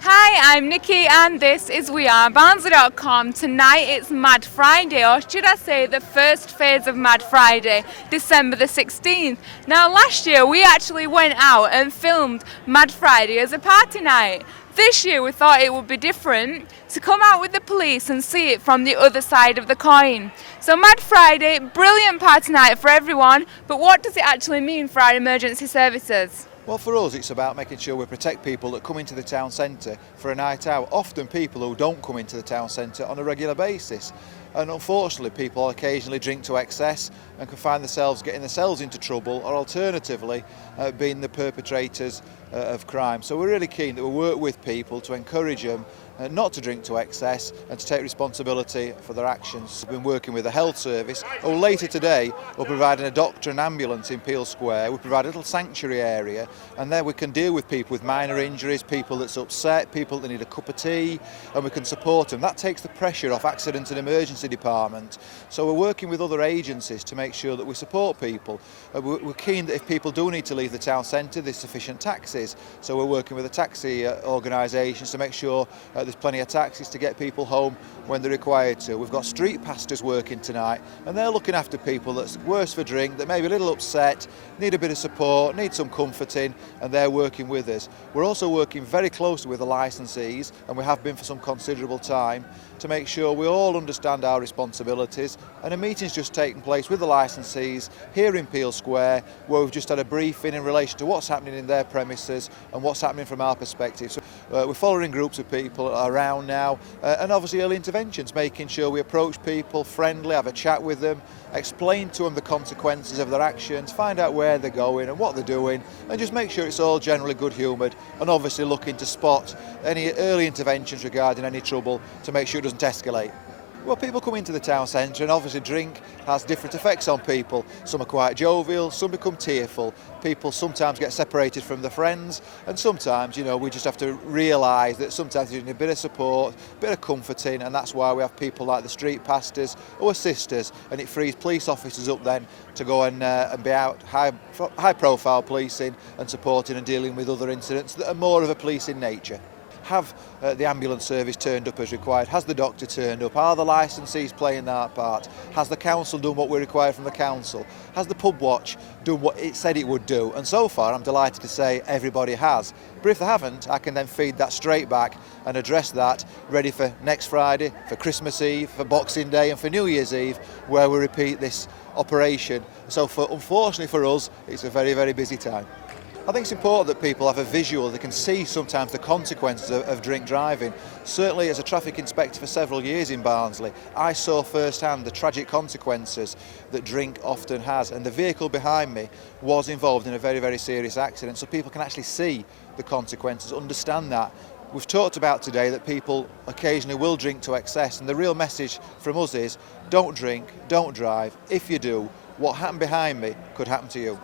Hi, I'm Nikki and this is Barnsley.com. Tonight it's Mad Friday, or should I say the first phase of Mad Friday, December the 16th. Now last year we actually went out and filmed Mad Friday as a party night. This year we thought it would be different, to come out with the police and see it from the other side of the coin. So Mad Friday, brilliant party night for everyone, but what does it actually mean for our emergency services? Well, for us, it's about making sure we protect people that come into the town centre for a night out. Often people who don't come into the town centre on a regular basis. And unfortunately, people occasionally drink to excess and can find themselves getting themselves into trouble, or alternatively, being the perpetrators of crime. So we're really keen that we work with people to encourage them not to drink to excess and to take responsibility for their actions. We've been working with the health service. Later today we're providing a doctor and ambulance in Peel Square. We provide a little sanctuary area, and there we can deal with people with minor injuries, people that's upset, people that need a cup of tea, and we can support them. That takes the pressure off accident and emergency department. So we're working with other agencies to make sure that we support people. We're keen that if people do need to leave the town centre, there's sufficient taxis. So we're working with the taxi organisations to make sure there's plenty of taxis to get people home when they're required to. We've got street pastors working tonight, and they're looking after people that's worse for drink, that may be a little upset, need a bit of support, need some comforting, and they're working with us. We're also working very closely with the licensees, and we have been for some considerable time, to make sure we all understand our responsibilities. And a meeting's just taken place with the licensees here in Peel Square, where we've just had a briefing in relation to what's happening in their premises and what's happening from our perspective. So we're following groups of people around now, and obviously early interventions, making sure we approach people friendly, have a chat with them, explain to them the consequences of their actions, find out where they're going and what they're doing, and just make sure it's all generally good humoured, and obviously looking to spot any early interventions regarding any trouble to make sure it doesn't escalate. Well, people come into the town centre, and obviously drink has different effects on people. Some are quite jovial, some become tearful. People sometimes get separated from their friends, and sometimes, we just have to realise that sometimes you need a bit of support, a bit of comforting, and that's why we have people like the street pastors who assist us, and it frees police officers up then to go and be out high profile policing and supporting and dealing with other incidents that are more of a policing nature. Have the ambulance service turned up as required? Has the doctor turned up? Are the licensees playing their part? Has the council done what we require from the council? Has the pub watch done what it said it would do? And so far I'm delighted to say everybody has. But if they haven't, I can then feed that straight back and address that, ready for next Friday, for Christmas Eve, for Boxing Day and for New Year's Eve, where we repeat this operation. So unfortunately for us, it's a very, very busy time. I think it's important that people have a visual, they can see sometimes the consequences of drink driving. Certainly as a traffic inspector for several years in Barnsley, I saw firsthand the tragic consequences that drink often has, and the vehicle behind me was involved in a very, very serious accident, so people can actually see the consequences, understand that. We've talked about today that people occasionally will drink to excess, and the real message from us is don't drink, don't drive. If you do, what happened behind me could happen to you.